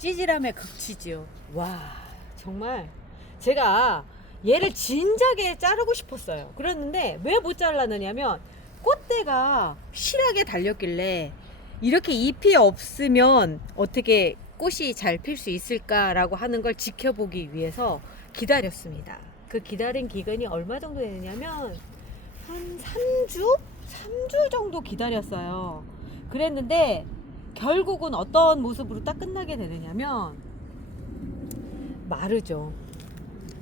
찌질함의 극치지요. 와, 정말 제가 얘를 진작에 자르고 싶었어요. 그랬는데 왜 못 잘랐느냐면 꽃대가 실하게 달렸길래 이렇게 잎이 없으면 어떻게 꽃이 잘 필 수 있을까라고 하는 걸 지켜보기 위해서 기다렸습니다. 그 기다린 기간이 얼마 정도 되냐면 한 3주? 3주 정도 기다렸어요. 그랬는데 결국은 어떤 모습으로 딱 끝나게 되느냐면 마르죠.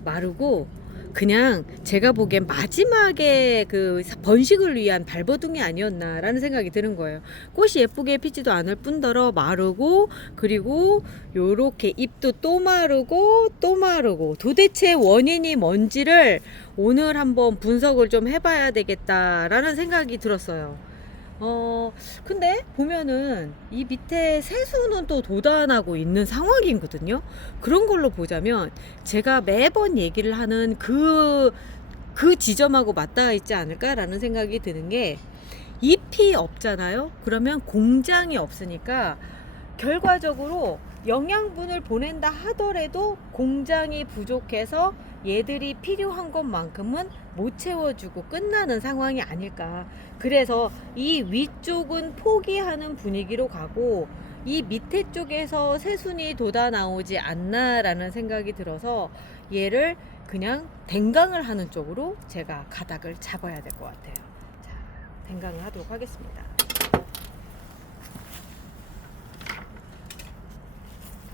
마르고 그냥 제가 보기엔 마지막에 그 번식을 위한 발버둥이 아니었나라는 생각이 드는 거예요. 꽃이 예쁘게 피지도 않을 뿐더러 마르고, 그리고 요렇게 잎도 또 마르고 또 마르고, 도대체 원인이 뭔지를 오늘 한번 분석을 좀 해봐야 되겠다라는 생각이 들었어요. 근데 보면은 이 밑에 세수는 또 돋아나고 있는 상황이거든요. 그런 걸로 보자면 제가 매번 얘기를 하는 그 지점하고 맞닿아 있지 않을까라는 생각이 드는 게, 잎이 없잖아요. 그러면 공장이 없으니까 결과적으로 영양분을 보낸다 하더라도 공장이 부족해서 얘들이 필요한 것만큼은 못 채워주고 끝나는 상황이 아닐까. 그래서 이 위쪽은 포기하는 분위기로 가고 이 밑에 쪽에서 새순이 돋아 나오지 않나라는 생각이 들어서 얘를 그냥 댕강을 하는 쪽으로 제가 가닥을 잡아야 될 것 같아요. 자, 댕강을 하도록 하겠습니다.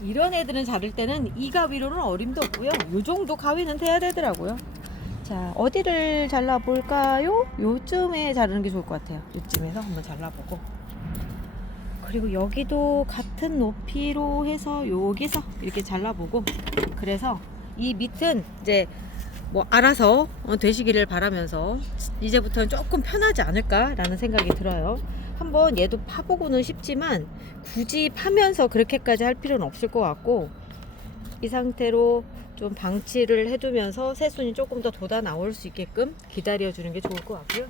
이런 애들은 자를 때는 이 가위로는 어림도 없고요. 요 정도 가위는 돼야 되더라고요. 자, 어디를 잘라볼까요? 요쯤에 자르는 게 좋을 것 같아요. 요쯤에서 한번 잘라보고, 그리고 여기도 같은 높이로 해서 여기서 이렇게 잘라보고, 그래서 이 밑은 이제 뭐 알아서 되시기를 바라면서 이제부터는 조금 편하지 않을까라는 생각이 들어요. 한번 얘도 파보고는 싶지만 굳이 파면서 그렇게까지 할 필요는 없을 것 같고, 이 상태로 좀 방치를 해두면서 새순이 조금 더 돋아 나올 수 있게끔 기다려주는 게 좋을 것 같고요.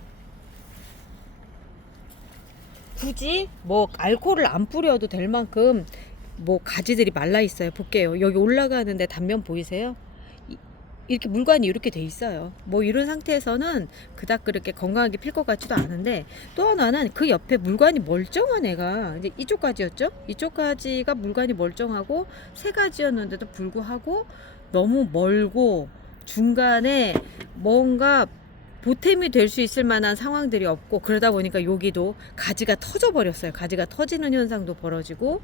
굳이 뭐 알코올을 안 뿌려도 될 만큼 뭐 가지들이 말라 있어요. 볼게요. 여기 올라가는데 단면 보이세요? 이렇게 물관이 이렇게 돼 있어요. 뭐 이런 상태에서는 그닥 그렇게 건강하게 필 것 같지도 않은데, 또 하나는 그 옆에 물관이 멀쩡한 애가 이제 이쪽 가지였죠. 이쪽 가지가 물관이 멀쩡하고 세 가지였는데도 불구하고 너무 멀고 중간에 뭔가 보탬이 될 수 있을 만한 상황들이 없고, 그러다 보니까 여기도 가지가 터져 버렸어요. 가지가 터지는 현상도 벌어지고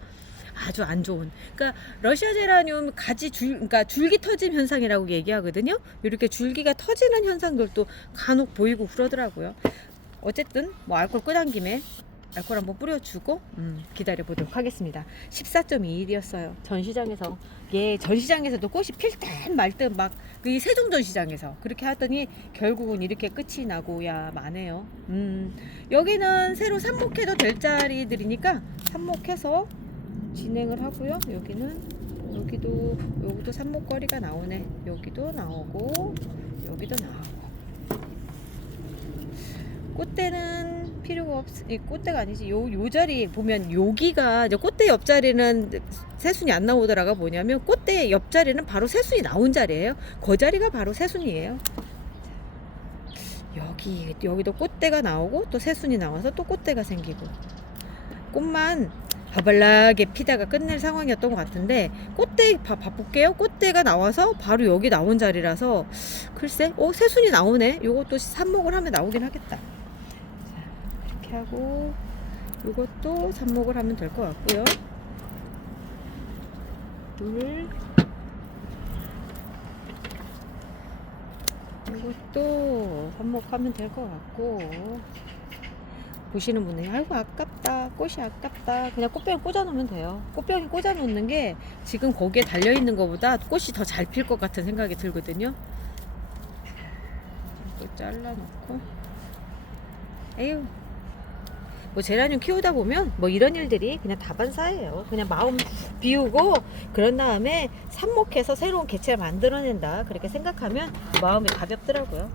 아주 안 좋은, 그러니까 러시아 제라늄 가지 그러니까 줄기 터짐 현상이라고 얘기하거든요. 이렇게 줄기가 터지는 현상들도 간혹 보이고 그러더라고요. 어쨌든 뭐 알코올 끄단 김에 알코올 한번 뿌려주고 기다려 보도록 하겠습니다. 14.2일이었어요 전시장에서. 예, 전시장에서도 꽃이 필 듯 말 듯 막 이 세종전시장에서 그렇게 하더니 결국은 이렇게 끝이 나고야 마네요. 여기는 새로 삽목해도 될 자리들이니까 삽목해서 진행을 하고요. 여기도 삽목거리가 나오네. 여기도 나오고 여기도 나오고. 꽃대는 필요가 이 꽃대가 아니지. 요 자리 보면 여기가 이제 꽃대 옆자리는 새순이 안 나오더라가 뭐냐면 꽃대 옆자리는 바로 새순이 나온 자리예요. 그 자리가 바로 새순이에요. 여기도 꽃대가 나오고 또 새순이 나와서 또 꽃대가 생기고, 꽃만 바발라게 피다가 끝낼 상황이었던 것 같은데, 꽃대 봐볼게요. 꽃대가 나와서 바로 여기 나온 자리라서 글쎄, 새순이 나오네. 요것도 삽목을 하면 나오긴 하겠다. 자, 이렇게 하고 요것도 삽목을 하면 될 것 같고요. 요것도 삽목하면 될 것 같고, 보시는 분이 아이고 아깝다, 꽃이 아깝다, 그냥 꽃병에 꽂아 놓으면 돼요. 꽃병에 꽂아 놓는 게 지금 거기에 달려 있는 것보다 꽃이 더 잘 필 것 같은 생각이 들거든요. 이거 잘라 놓고, 에휴, 뭐 제라늄 키우다 보면 뭐 이런 일들이 그냥 다반사예요. 그냥 마음 비우고 그런 다음에 삽목해서 새로운 개체를 만들어낸다, 그렇게 생각하면 마음이 가볍더라고요.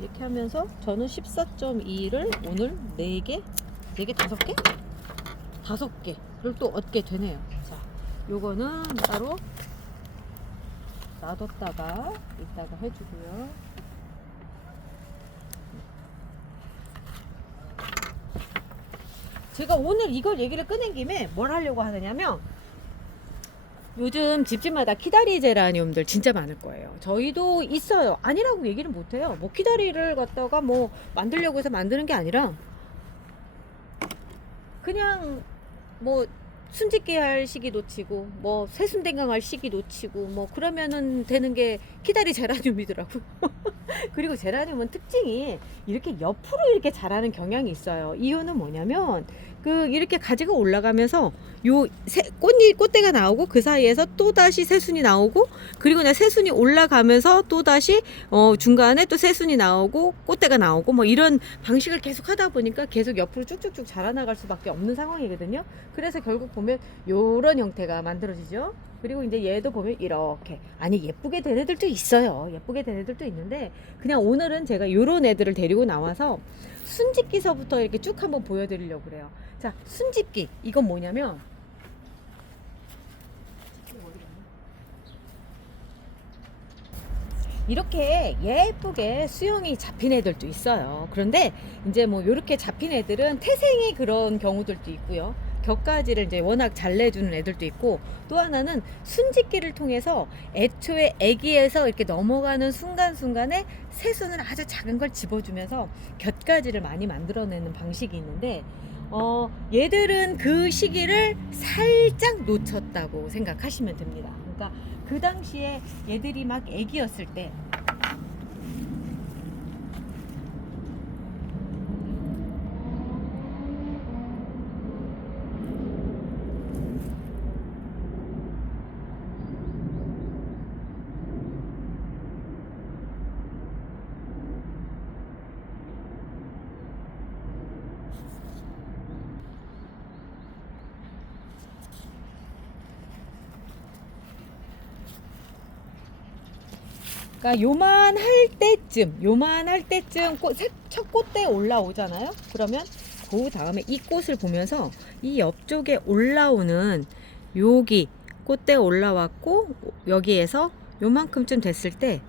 이렇게 하면서 저는 14.2를 오늘 4개 4개, 5개? 5개를 또 얻게 되네요. 자, 요거는 따로 놔뒀다가 이따가 해주고요. 제가 오늘 이걸 얘기를 꺼낸 김에 뭘 하려고 하느냐면, 요즘 집집마다 키다리 제라늄들 진짜 많을 거예요. 저희도 있어요. 아니라고 얘기는 못해요. 뭐 키다리를 갖다가 뭐 만들려고 해서 만드는 게 아니라 그냥 뭐 순짓기 할 시기 놓치고 뭐 새순댕강 할 시기 놓치고 뭐 그러면은 되는 게 키다리 제라늄이더라고요. 그리고 제라늄은 특징이 이렇게 옆으로 이렇게 자라는 경향이 있어요. 이유는 뭐냐면 이렇게 가지가 올라가면서 꽃대가 나오고 그 사이에서 또 다시 새순이 나오고, 그리고 그냥 새순이 올라가면서 또 다시 중간에 또 새순이 나오고 꽃대가 나오고 뭐 이런 방식을 계속 하다 보니까 계속 옆으로 쭉쭉쭉 자라나갈 수밖에 없는 상황이거든요. 그래서 결국 보면 요런 형태가 만들어지죠. 그리고 이제 얘도 보면 이렇게, 아니 예쁘게 된 애들도 있어요. 예쁘게 된 애들도 있는데 그냥 오늘은 제가 요런 애들을 데리고 나와서 순집기서부터 이렇게 쭉 한번 보여드리려고 그래요. 자, 순집기 이건 뭐냐면, 이렇게 예쁘게 수영이 잡힌 애들도 있어요. 그런데 이제 뭐 이렇게 잡힌 애들은 태생이 그런 경우들도 있고요. 격가지를 이제 워낙 잘 내주는 애들도 있고, 또 하나는 순짓기를 통해서 애초에 애기에서 이렇게 넘어가는 순간순간에 새순을 아주 작은 걸 집어주면서 곁가지를 많이 만들어내는 방식이 있는데, 얘들은 그 시기를 살짝 놓쳤다고 생각하시면 됩니다. 그러니까 그 당시에 얘들이 막 애기였을 때 그러니까 요만할 때쯤 첫 꽃대 올라오잖아요. 그러면 그 다음에 이 꽃을 보면서 이 옆쪽에 올라오는 여기 꽃대 올라왔고, 여기에서 요만큼쯤 됐을 때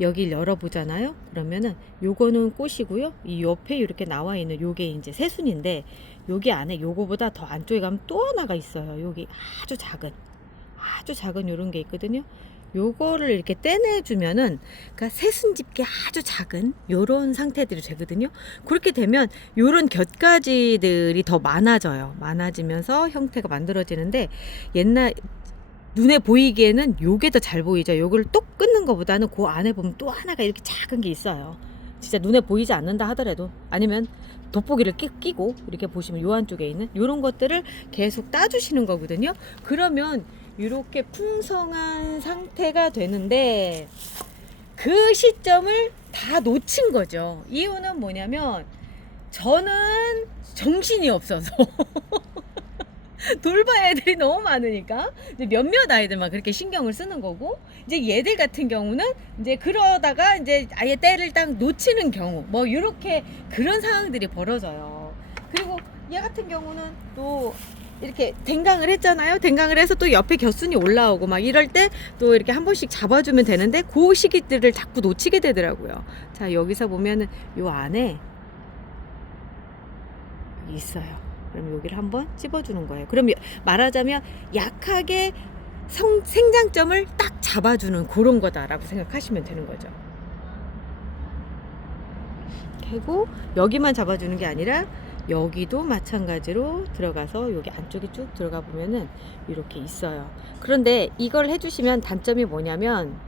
여기를 열어보잖아요. 그러면은 요거는 꽃이고요. 이 옆에 이렇게 나와 있는 요게 이제 새순인데, 여기 안에 요거보다 더 안쪽에 가면 또 하나가 있어요. 여기 아주 작은 요런 게 있거든요. 요거를 이렇게 떼내주면은, 그러니까 새순집게 아주 작은 요런 상태들이 되거든요. 그렇게 되면 요런 곁가지들이 더 많아지면서 형태가 만들어지는데, 눈에 보이기에는 요게 더 잘 보이죠. 요걸 똑 끊는 것보다는 그 안에 보면 또 하나가 이렇게 작은 게 있어요. 진짜 눈에 보이지 않는다 하더라도, 아니면 돋보기를 끼고 이렇게 보시면 요 안쪽에 있는 요런 것들을 계속 따주시는 거거든요. 그러면 이렇게 풍성한 상태가 되는데, 그 시점을 다 놓친 거죠. 이유는 뭐냐면, 저는 정신이 없어서 돌봐 애들이 너무 많으니까 이제 몇몇 아이들만 그렇게 신경을 쓰는 거고, 이제 얘들 같은 경우는 이제 그러다가 이제 아예 때를 딱 놓치는 경우, 뭐 이렇게 그런 상황들이 벌어져요. 그리고 얘 같은 경우는 또 이렇게 댕강을 했잖아요. 댕강을 해서 또 옆에 곁순이 올라오고 막 이럴 때 또 이렇게 한 번씩 잡아주면 되는데, 그 시기들을 자꾸 놓치게 되더라고요. 자, 여기서 보면은 요 안에 있어요. 그럼 여기를 한번 찝어주는 거예요. 그럼 말하자면 약하게 생장점을 딱 잡아주는 그런 거다라고 생각하시면 되는 거죠. 그리고 여기만 잡아주는 게 아니라 여기도 마찬가지로 들어가서 여기 안쪽에 쭉 들어가 보면은 이렇게 있어요. 그런데 이걸 해주시면 단점이 뭐냐면,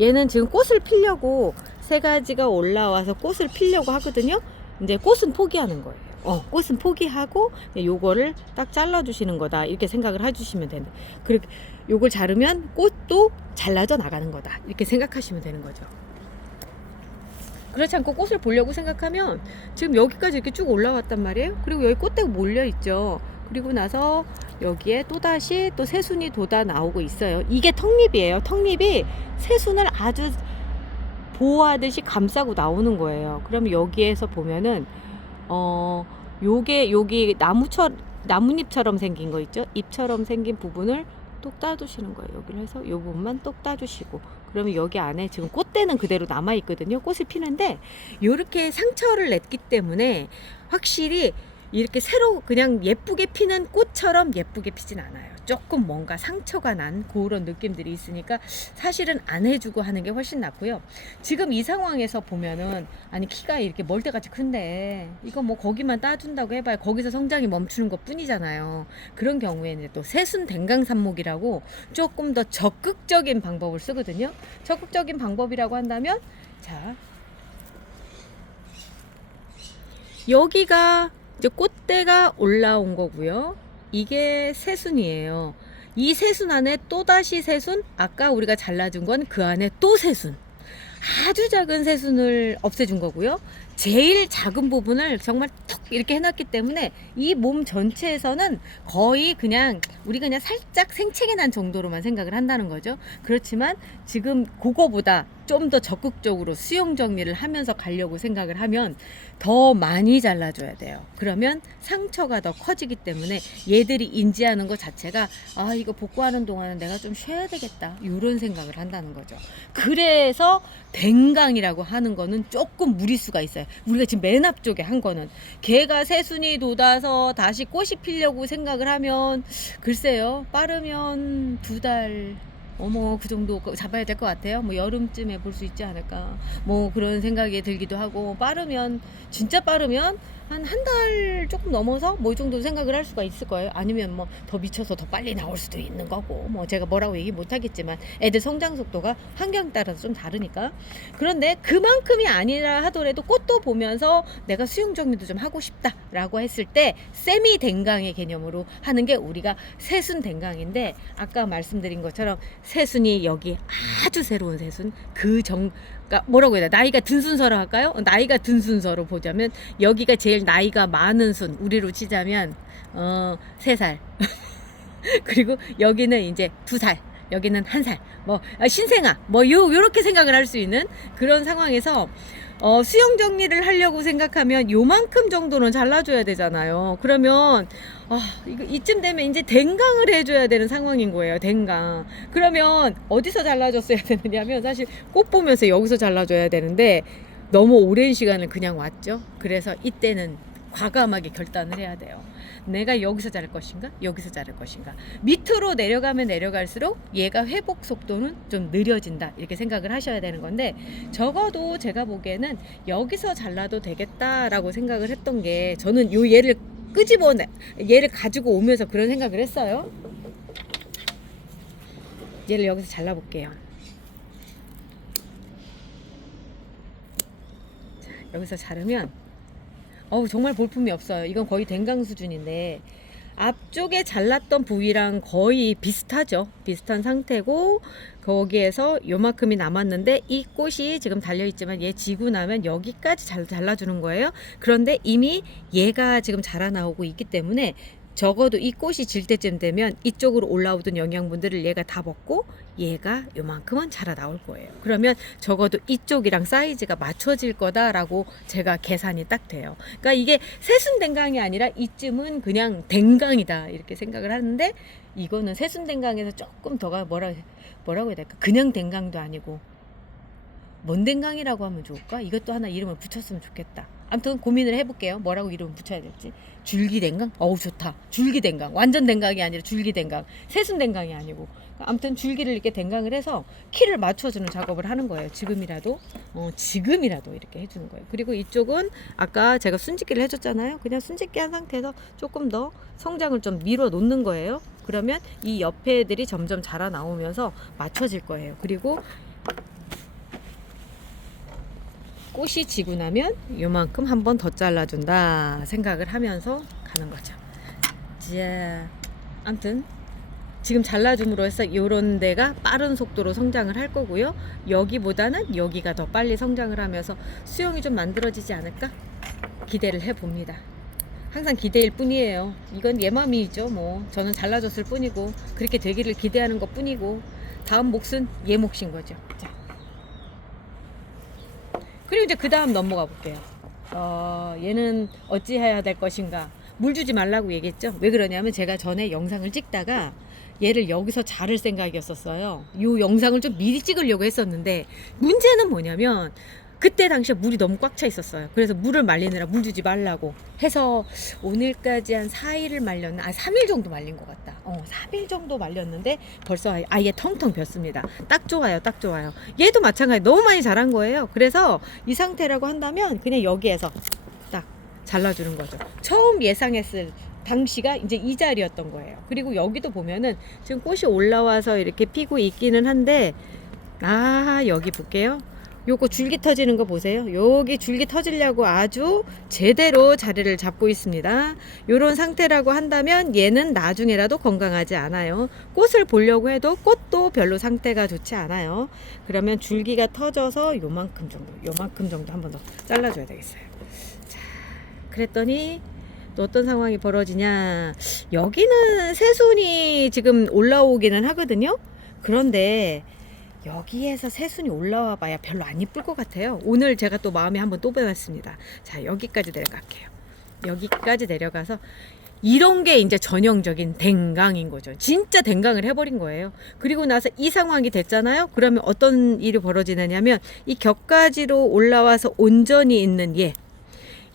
얘는 지금 꽃을 피려고 세 가지가 올라와서 꽃을 피려고 하거든요. 이제 꽃은 포기하는 거예요. 꽃은 포기하고 요거를 딱 잘라주시는 거다, 이렇게 생각을 해주시면 되는데, 그렇게 요걸 자르면 꽃도 잘라져 나가는 거다, 이렇게 생각하시면 되는 거죠. 그렇지 않고 꽃을 보려고 생각하면 지금 여기까지 이렇게 쭉 올라왔단 말이에요. 그리고 여기 꽃대가 몰려 있죠. 그리고 나서 여기에 또다시 또 새순이 돋아 나오고 있어요. 이게 턱잎이에요. 턱잎이 새순을 아주 보호하듯이 감싸고 나오는 거예요. 그러면 여기에서 보면은 요게 여기 나뭇잎처럼 생긴 거 있죠? 잎처럼 생긴 부분을 똑 따주시는 거예요. 여기를 해서 요 부분만 똑 따주시고, 그러면 여기 안에 지금 꽃대는 그대로 남아 있거든요. 꽃을 피는데 요렇게 상처를 냈기 때문에 확실히 이렇게 새로 그냥 예쁘게 피는 꽃처럼 예쁘게 피진 않아요. 조금 뭔가 상처가 난 그런 느낌들이 있으니까 사실은 안 해주고 하는 게 훨씬 낫고요. 지금 이 상황에서 보면은, 아니 키가 이렇게 멀대같이 큰데 이거 뭐 거기만 따준다고 해봐야 거기서 성장이 멈추는 것 뿐이잖아요. 그런 경우에는 또 새순 댕강삽목이라고 조금 더 적극적인 방법을 쓰거든요. 적극적인 방법이라고 한다면, 자, 여기가 이제 꽃대가 올라온 거고요. 이게 새순이에요. 이 새순 안에 또다시 새순, 아까 우리가 잘라준 건 그 안에 또 새순, 아주 작은 새순을 없애준 거고요. 제일 작은 부분을 정말 툭 이렇게 해놨기 때문에 이 몸 전체에서는 거의 그냥 우리가 그냥 살짝 생채기 난 정도로만 생각을 한다는 거죠. 그렇지만 지금 그거보다 좀 더 적극적으로 수용 정리를 하면서 가려고 생각을 하면 더 많이 잘라줘야 돼요. 그러면 상처가 더 커지기 때문에 얘들이 인지하는 것 자체가, 아, 이거 복구하는 동안은 내가 좀 쉬어야 되겠다, 이런 생각을 한다는 거죠. 그래서 댕강이라고 하는 거는 조금 무리수가 있어요. 우리가 지금 맨 앞쪽에 한 거는 걔가 새순이 돋아서 다시 꽃이 피려고 생각을 하면, 글쎄요, 빠르면 2달, 그 정도 잡아야 될 것 같아요. 뭐 여름쯤에 볼 수 있지 않을까, 뭐 그런 생각이 들기도 하고, 빠르면, 진짜 빠르면 한 달 조금 넘어서 뭐 이 정도 생각을 할 수가 있을 거예요. 아니면 뭐 더 미쳐서 더 빨리 나올 수도 있는 거고, 뭐 제가 뭐라고 얘기 못 하겠지만 애들 성장 속도가 환경 따라서 좀 다르니까. 그런데 그만큼이 아니라 하더라도 꽃도 보면서 내가 수용 정리도 좀 하고 싶다라고 했을 때 세미 댕강의 개념으로 하는 게 우리가 새순 댕강인데, 아까 말씀드린 것처럼 새순이 여기 아주 새로운 새순, 그러니까 뭐라고 해야 돼? 나이가 든 순서로 할까요? 나이가 든 순서로 보자면 여기가 제일 나이가 많은 순, 우리로 치자면 3살 그리고 여기는 이제 2살, 여기는 1살, 뭐 신생아, 뭐 요렇게 생각을 할 수 있는 그런 상황에서 수영 정리를 하려고 생각하면 요만큼 정도는 잘라줘야 되잖아요. 그러면 이거 이쯤 되면 이제 댕강을 해줘야 되는 상황인 거예요. 댕강. 그러면 어디서 잘라줬어야 되느냐면, 사실 꽃 보면서 여기서 잘라줘야 되는데 너무 오랜 시간을 그냥 왔죠. 그래서 이때는 과감하게 결단을 해야 돼요. 내가 여기서 자를 것인가, 여기서 자를 것인가. 밑으로 내려가면 내려갈수록 얘가 회복 속도는 좀 느려진다, 이렇게 생각을 하셔야 되는 건데, 적어도 제가 보기에는 여기서 잘라도 되겠다라고 생각을 했던 게, 저는 얘를 얘를 가지고 오면서 그런 생각을 했어요. 얘를 여기서 잘라볼게요. 자, 여기서 자르면 정말 볼품이 없어요. 이건 거의 댕강 수준인데, 앞쪽에 잘랐던 부위랑 거의 비슷하죠. 비슷한 상태고, 거기에서 요만큼이 남았는데, 이 꽃이 지금 달려있지만 얘 지고 나면 여기까지 잘라주는 거예요. 그런데 이미 얘가 지금 자라나오고 있기 때문에 적어도 이 꽃이 질 때쯤 되면 이쪽으로 올라오던 영양분들을 얘가 다 먹고 얘가 요만큼은 자라 나올 거예요. 그러면 적어도 이쪽이랑 사이즈가 맞춰질 거다라고 제가 계산이 딱 돼요. 그러니까 이게 새순댕강이 아니라 이쯤은 그냥 댕강이다, 이렇게 생각을 하는데, 이거는 새순댕강에서 조금 더가 뭐라고 해야 될까, 그냥 댕강도 아니고 뭔 댕강이라고 하면 좋을까? 이것도 하나 이름을 붙였으면 좋겠다. 아무튼 고민을 해볼게요. 뭐라고 이름을 붙여야 될지. 줄기댕강? 좋다. 줄기댕강. 완전 댕강이 아니라 줄기댕강. 새순댕강이 아니고. 아무튼 줄기를 이렇게 댕강을 해서 키를 맞춰주는 작업을 하는 거예요. 지금이라도 이렇게 해주는 거예요. 그리고 이쪽은 아까 제가 순짓기를 해줬잖아요. 그냥 순짓기 한 상태에서 조금 더 성장을 좀 밀어 놓는 거예요. 그러면 이 옆에 애들이 점점 자라 나오면서 맞춰질 거예요. 그리고 꽃이 지고 나면 요만큼 한 번 더 잘라준다 생각을 하면서 가는 거죠. 자, 아무튼 지금 잘라줌으로 해서 요런 데가 빠른 속도로 성장을 할 거고요. 여기보다는 여기가 더 빨리 성장을 하면서 수영이 좀 만들어지지 않을까 기대를 해봅니다. 항상 기대일 뿐이에요. 이건 얘 맘이죠. 뭐 저는 잘라줬을 뿐이고 그렇게 되기를 기대하는 것 뿐이고, 다음 몫은 얘 몫인 거죠. 자, 그리고 이제 그 다음 넘어가 볼게요. 얘는 어찌해야 될 것인가. 물 주지 말라고 얘기했죠. 왜 그러냐면 제가 전에 영상을 찍다가 얘를 여기서 자를 생각이었었어요. 이 영상을 좀 미리 찍으려고 했었는데 문제는 뭐냐면 그때 당시에 물이 너무 꽉 차 있었어요. 그래서 물을 말리느라 물 주지 말라고 해서 오늘까지 한 4일을 말렸나? 3일 정도 말린 것 같다. 3일 정도 말렸는데 벌써 아예 텅텅 ቢ었습니다. 딱 좋아요, 딱 좋아요. 얘도 마찬가지 너무 많이 자란 거예요. 그래서 이 상태라고 한다면 그냥 여기에서 딱 잘라주는 거죠. 처음 예상했을 당시가 이제 이 자리였던 거예요. 그리고 여기도 보면은 지금 꽃이 올라와서 이렇게 피고 있기는 한데 여기 볼게요. 요거 줄기 터지는 거 보세요. 여기 줄기 터지려고 아주 제대로 자리를 잡고 있습니다. 요런 상태라고 한다면 얘는 나중에라도 건강하지 않아요. 꽃을 보려고 해도 꽃도 별로 상태가 좋지 않아요. 그러면 줄기가 터져서 요만큼 정도 한 번 더 잘라줘야 되겠어요. 자, 그랬더니 또 어떤 상황이 벌어지냐. 여기는 새순이 지금 올라오기는 하거든요. 그런데 여기에서 새순이 올라와 봐야 별로 안 이쁠 것 같아요. 오늘 제가 또 마음에 한번 또 배웠습니다. 자, 여기까지 내려갈게요. 여기까지 내려가서 이런 게 이제 전형적인 댕강인 거죠. 진짜 댕강을 해버린 거예요. 그리고 나서 이 상황이 됐잖아요. 그러면 어떤 일이 벌어지느냐면 이 격가지로 올라와서 온전히 있는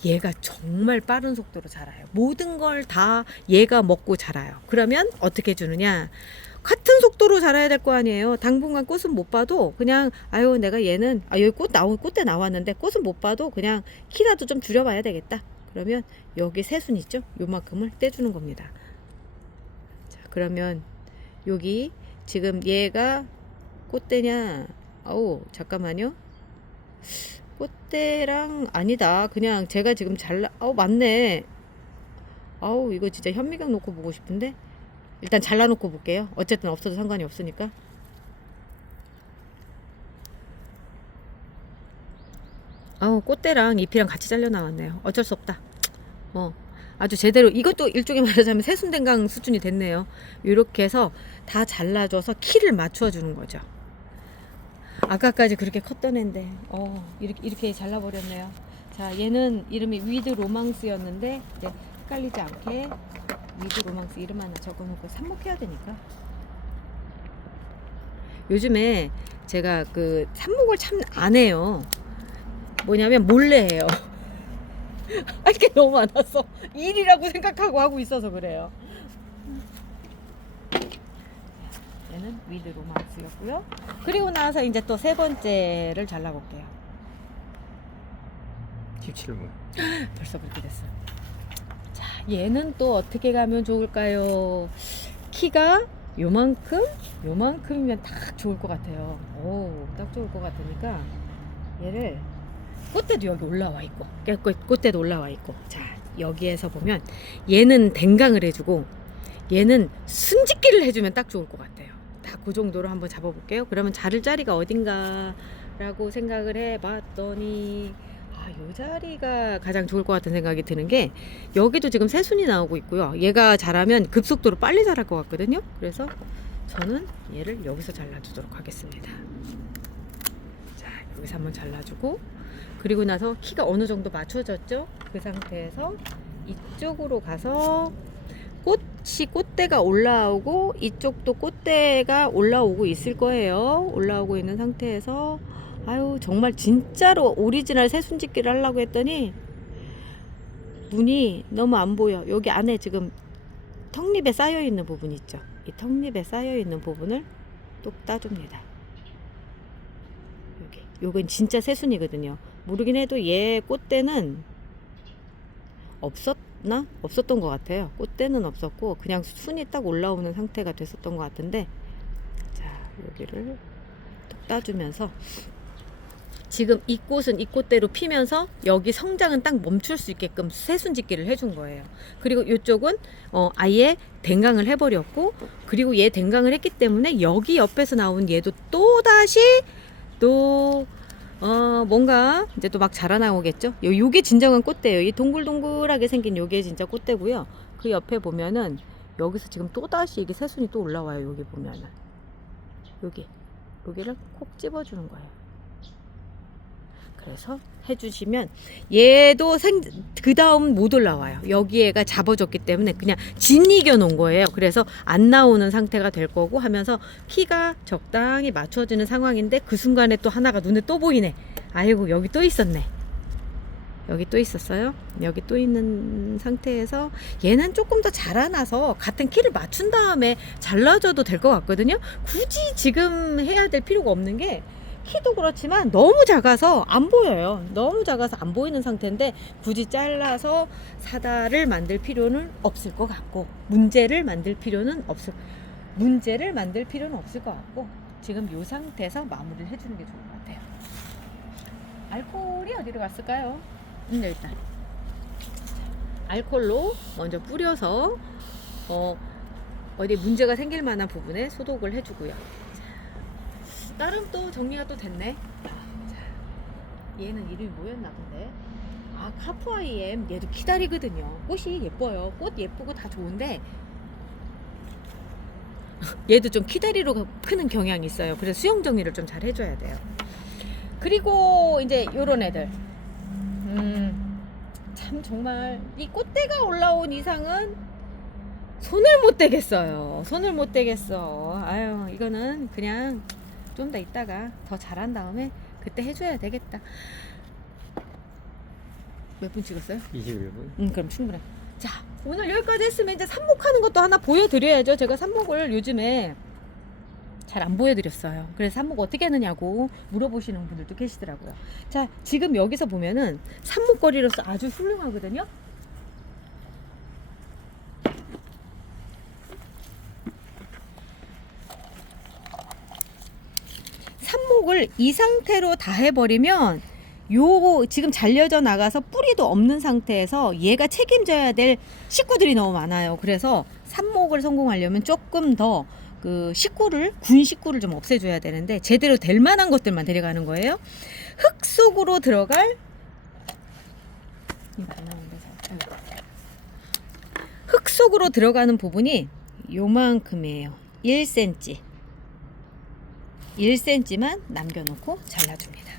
얘가 정말 빠른 속도로 자라요. 모든 걸 다 얘가 먹고 자라요. 그러면 어떻게 주느냐? 같은 속도로 자라야 될 거 아니에요. 당분간 꽃은 못 봐도 그냥 내가 얘는 여기 꽃대 나왔는데 꽃은 못 봐도 그냥 키라도 좀 줄여봐야 되겠다. 그러면 여기 새순 있죠? 요만큼을 떼주는 겁니다. 자, 그러면 여기 지금 얘가 꽃대냐? 잠깐만요. 꽃대랑 아니다. 그냥 제가 지금 맞네. 이거 진짜 현미경 놓고 보고 싶은데 일단 잘라놓고 볼게요. 어쨌든 없어도 상관이 없으니까. 꽃대랑 잎이랑 같이 잘려 나왔네요. 어쩔 수 없다. 아주 제대로 이것도 일종의 말하자면 새순댕강 수준이 됐네요. 이렇게 해서 다 잘라줘서 키를 맞춰 주는 거죠. 아까까지 그렇게 컸던 앤데 이렇게 잘라버렸네요. 자, 얘는 이름이 위드 로망스였는데 이제 헷갈리지 않게 위드 로망스 이름 하나 적어놓고 삽목해야 되니까. 요즘에 제가 그 삽목을 참 안 해요. 뭐냐면 몰래 해요. 할 게 너무 많아서 일이라고 생각하고 하고 있어서 그래요. 얘는 위드 로망스였고요. 그리고 나서 이제 또 세 번째를 잘라볼게요. 17분. 벌써 그렇게 됐어요. 자, 얘는 또 어떻게 가면 좋을까요? 키가 요만큼이면 딱 좋을 것 같아요. 딱 좋을 것 같으니까 얘를 꽃대도 여기 올라와 있고 꽃대도 올라와 있고. 자, 여기에서 보면 얘는 댕강을 해주고 얘는 순짓기를 해주면 딱 좋을 것 같아요. 딱 그 정도로 한번 잡아볼게요. 그러면 자를 자리가 어딘가 라고 생각을 해봤더니 요 자리가 가장 좋을 것 같은 생각이 드는 게 여기도 지금 새순이 나오고 있고요. 얘가 자라면 급속도로 빨리 자랄 것 같거든요. 그래서 저는 얘를 여기서 잘라주도록 하겠습니다. 자, 여기서 한번 잘라주고 그리고 나서 키가 어느 정도 맞춰졌죠? 그 상태에서 이쪽으로 가서 꽃대가 올라오고 이쪽도 꽃대가 올라오고 있을 거예요. 올라오고 있는 상태에서 정말 진짜로 오리지널 새순짓기를 하려고 했더니 눈이 너무 안 보여. 여기 안에 지금 턱잎에 쌓여 있는 부분 있죠. 이 턱잎에 쌓여 있는 부분을 뚝 따줍니다. 요건 진짜 새순이거든요. 모르긴 해도 얘 꽃대는 없었던 것 같아요. 꽃대는 없었고 그냥 순이 딱 올라오는 상태가 됐었던 것 같은데, 자, 여기를 뚝 따주면서 지금 이 꽃은 이 꽃대로 피면서 여기 성장은 딱 멈출 수 있게끔 새순짓기를 해준 거예요. 그리고 이쪽은 아예 댕강을 해버렸고, 그리고 얘 댕강을 했기 때문에 여기 옆에서 나온 얘도 또다시 뭔가 이제 또 막 자라나오겠죠. 요게 진정한 꽃대예요. 이 동글동글하게 생긴 요게 진짜 꽃대고요. 그 옆에 보면은 여기서 지금 또다시 이게 새순이 또 올라와요. 여기 보면은 여기를 콕 집어주는 거예요. 그래서 해주시면 얘도 그 다음 못 올라와요. 여기에가 잡아줬기 때문에 그냥 짓이겨 놓은 거예요. 그래서 안 나오는 상태가 될 거고 하면서 키가 적당히 맞춰지는 상황인데 그 순간에 또 하나가 눈에 또 보이네. 아이고 여기 또 있었네. 여기 또 있었어요. 여기 또 있는 상태에서 얘는 조금 더 자라나서 같은 키를 맞춘 다음에 잘라줘도 될 것 같거든요. 굳이 지금 해야 될 필요가 없는 게 키도 그렇지만 너무 작아서 안 보여요. 너무 작아서 안 보이는 상태인데 굳이 잘라서 사다를 만들 필요는 없을 것 같고 문제를 만들 필요는 없을 것 같고 지금 이 상태에서 마무리를 해주는 게 좋을 것 같아요. 알코올이 어디로 갔을까요? 여기 있다. 알코올로 먼저 뿌려서 어디 문제가 생길 만한 부분에 소독을 해주고요. 나름 또 정리가 또 됐네. 얘는 이름이 뭐였나 본데. 카프아이엠. 얘도 키다리거든요. 꽃이 예뻐요. 꽃 예쁘고 다 좋은데 얘도 좀 키다리로 크는 경향이 있어요. 그래서 수영 정리를 좀 잘 해줘야 돼요. 그리고 이제 요런 애들 참 정말 이 꽃대가 올라온 이상은 손을 못 대겠어요. 아유 이거는 그냥 좀 더 있다가 더 자란 다음에 그때 해줘야 되겠다. 몇 분 찍었어요? 21분. 그럼 충분해. 자, 오늘 여기까지 했으면 이제 삽목하는 것도 하나 보여드려야죠. 제가 삽목을 요즘에 잘 안 보여드렸어요. 그래서 삽목 어떻게 하느냐고 물어보시는 분들도 계시더라고요. 자, 지금 여기서 보면은 삽목거리로서 아주 훌륭하거든요. 삽목을 이 상태로 다 해버리면 요 지금 잘려져 나가서 뿌리도 없는 상태에서 얘가 책임져야 될 식구들이 너무 많아요. 그래서 삽목을 성공하려면 조금 더 그 군 식구를 좀 없애줘야 되는데 제대로 될 만한 것들만 데려가는 거예요. 흙 속으로 들어갈 흙 속으로 들어가는 부분이 요만큼이에요. 1cm만 남겨놓고 잘라줍니다.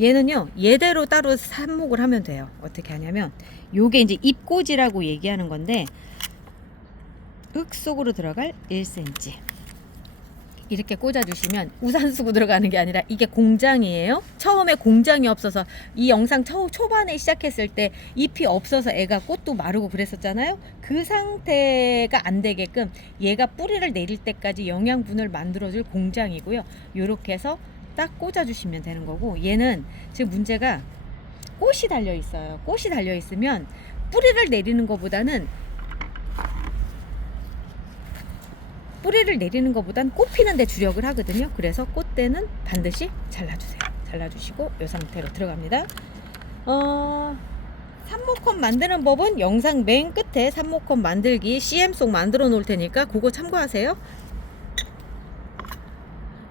얘는요, 얘대로 따로 삽목을 하면 돼요. 어떻게 하냐면, 요게 이제 잎꽂이라고 얘기하는 건데, 흙 속으로 들어갈 1cm. 이렇게 꽂아주시면 우산 쓰고 들어가는 게 아니라 이게 공장이에요. 처음에 공장이 없어서 이 영상 초반에 시작했을 때 잎이 없어서 애가 꽃도 마르고 그랬었잖아요. 그 상태가 안 되게끔 얘가 뿌리를 내릴 때까지 영양분을 만들어줄 공장이고요. 요렇게 해서 딱 꽂아주시면 되는 거고, 얘는 지금 문제가 꽃이 달려 있어요. 꽃이 달려 있으면 뿌리를 내리는 것보단 꽃 피는 데 주력을 하거든요. 그래서 꽃대는 반드시 잘라주세요. 잘라주시고 이 상태로 들어갑니다. 삽목컵 만드는 법은 영상 맨 끝에 삽목컵 만들기 CM송 만들어 놓을 테니까 그거 참고하세요.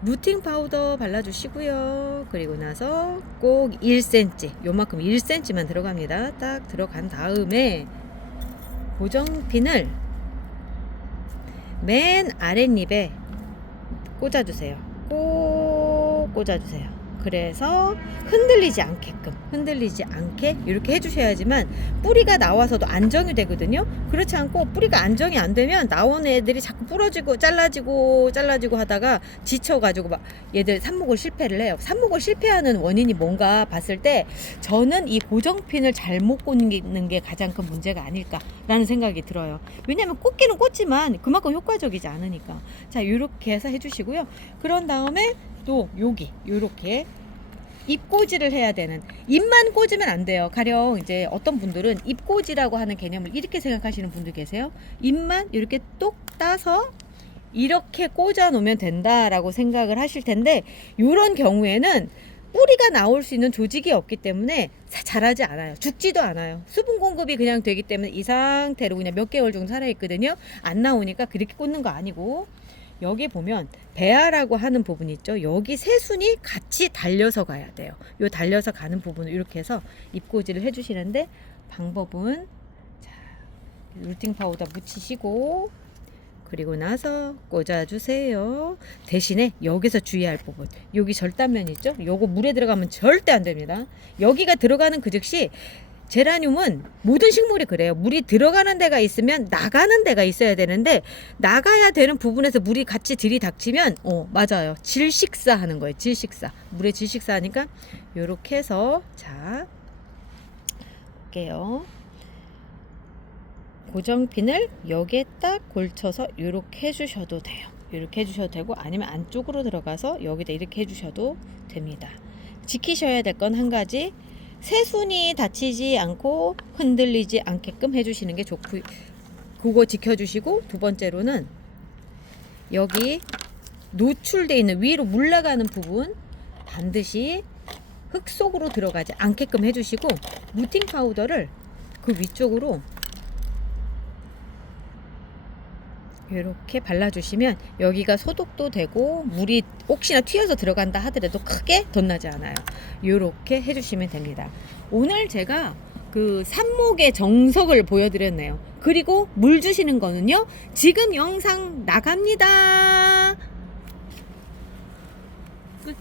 루팅 파우더 발라주시고요. 그리고 나서 꼭 1cm, 요만큼 1cm만 들어갑니다. 딱 들어간 다음에 고정핀을 맨 아랫잎에 꽂아주세요. 꼭 꽂아주세요. 그래서 흔들리지 않게 이렇게 해주셔야지만 뿌리가 나와서도 안정이 되거든요. 그렇지 않고 뿌리가 안정이 안 되면 나오는 애들이 자꾸 부러지고 잘라지고 하다가 지쳐가지고 막 얘들 삽목을 실패를 해요. 삽목을 실패하는 원인이 뭔가 봤을 때 저는 이 고정핀을 잘못 꽂는 게 가장 큰 문제가 아닐까라는 생각이 들어요. 왜냐면 꽂기는 꽂지만 그만큼 효과적이지 않으니까. 자, 이렇게 해서 해주시고요. 그런 다음에 또 여기 요렇게 잎꽂이를 해야 되는, 잎만 꽂으면 안 돼요. 가령 이제 어떤 분들은 잎꽂이라고 하는 개념을 이렇게 생각하시는 분들 계세요. 잎만 이렇게 똑 따서 이렇게 꽂아 놓으면 된다라고 생각을 하실 텐데, 요런 경우에는 뿌리가 나올 수 있는 조직이 없기 때문에 자라지 않아요. 죽지도 않아요. 수분 공급이 그냥 되기 때문에 이 상태로 그냥 몇 개월 정도 살아있거든요. 안 나오니까 그렇게 꽂는 거 아니고, 여기 보면 배아라고 하는 부분 있죠. 여기 새순이 같이 달려서 가야 돼요. 요 달려서 가는 부분을 이렇게 해서 잎꽂이를 해주시는데, 방법은 자, 루팅 파우더 묻히시고 그리고 나서 꽂아주세요. 대신에 여기서 주의할 부분, 여기 절단면 있죠? 요거 물에 들어가면 절대 안 됩니다. 여기가 들어가는 그 즉시 제라늄은 모든 식물이 그래요. 물이 들어가는 데가 있으면 나가는 데가 있어야 되는데 나가야 되는 부분에서 물이 같이 들이닥치면 맞아요. 질식사 하는 거예요. 질식사. 물에 질식사 하니까 요렇게 해서 자 볼게요. 고정핀을 여기에 딱 걸쳐서 이렇게 해주셔도 돼요. 이렇게 해주셔도 되고 아니면 안쪽으로 들어가서 여기다 이렇게 해주셔도 됩니다. 지키셔야 될 건 한 가지, 새순이 다치지 않고 흔들리지 않게끔 해주시는 게 좋고, 그거 지켜주시고, 두 번째로는 여기 노출되어 있는 위로 물러가는 부분 반드시 흙 속으로 들어가지 않게끔 해주시고, 무팅 파우더를 그 위쪽으로 이렇게 발라주시면 여기가 소독도 되고 물이 혹시나 튀어서 들어간다 하더라도 크게 덧나지 않아요. 이렇게 해주시면 됩니다. 오늘 제가 그 삽목의 정석을 보여드렸네요. 그리고 물 주시는 거는요, 지금 영상 나갑니다. 끝.